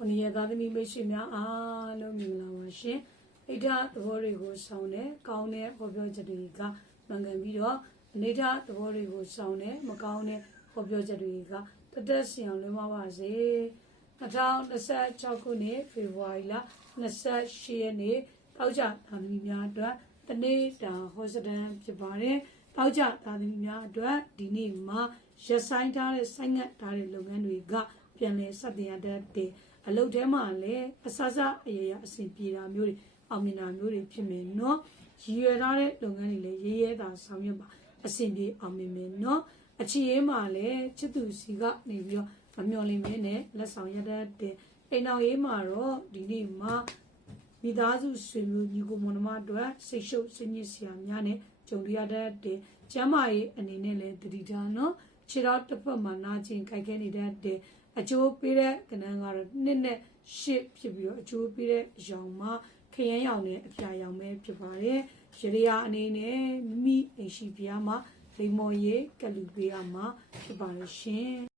ခုနှစ်ရက်သားသမီးမိတ်ဆွေများအားလုံးမင်္ဂလာပါရှင်ဣဒ္ဓသဘောတွေကိုဆောင်တဲ့ကောင်းတဲ့ဟောပြောချက်တွေကမှန်ကန်ပြီးတော့အနိဋ္ဌသဘောတွေကိုဆောင်တဲ့မကောင်းတဲ့ဟောပြောချက်တွေကတက်ဆင်အောင်လွှမ်းပါစေ2026ခုနှစ်ဖေဖော်ဝါရီလ28ရက်နေ့တောက်ကြသားသမီးများအတွက်တနေ့တာဟောစတန်ဖြစ်ပါတယ်တောက်ကြသားသမီးများအတွက်ဒီနေ့မှာရက်ဆိုင်ထားတဲ့ဆိုင်းငံ့ထားတဲ့လုပ်ငန်းတွေကပြန်လည်စတင်ရတဲ့အလုပ်ထဲမှာလည်းအစအရာအဆင်ပြေတာမျိုးတွေအောင်မြင်တာမျိုးတွေဖြစ်မယ်နော်ရည်ရွယ်ထားတဲ့လုပ်ငန်းတွေလည်းရေးရဲတာဆောင်ရွက်ပါအဆင်ပြေအောင်မြင်မယ်နော်အချီရေးမှာလည်းချစ်သူစီကနေပြီးတော့မမျော်လင့်မင်းနဲ့လက်ဆောင်ရတဲ့အိမ်တော်ရေးမှာတော့ဒီနေ့မှာမိသားစုဆွေမျိုးညီကိုမောင်နှမအတွက်စိတ်ရှုပ်စိတ်ညစ်စရာများနဲ့ကြုံရတဲ့ကျမ်းမာရေးအနေနဲ့လည်းတတိထားနော်ခြေတော်တစ်ဖက်မှာနာကျင်ခိုက်ခဲနေတဲ့အကျိုးပေးတဲ့ကဏ္ဍကတော့နှစ်နဲ့ရှစ်ဖြစ်ပြီးတော့အကျိုးပေးတဲ့အရောင်မှာခရမ်းရောင်နဲ့အပြာရောင်ပဲဖြစ်ပါတယ်ရရအနေနဲ့မိမိအိမ်ရှိပြားမှာလိမ္မော်ရေးကလူပေးရမှာဖြစ်ပါတယ်ရှင်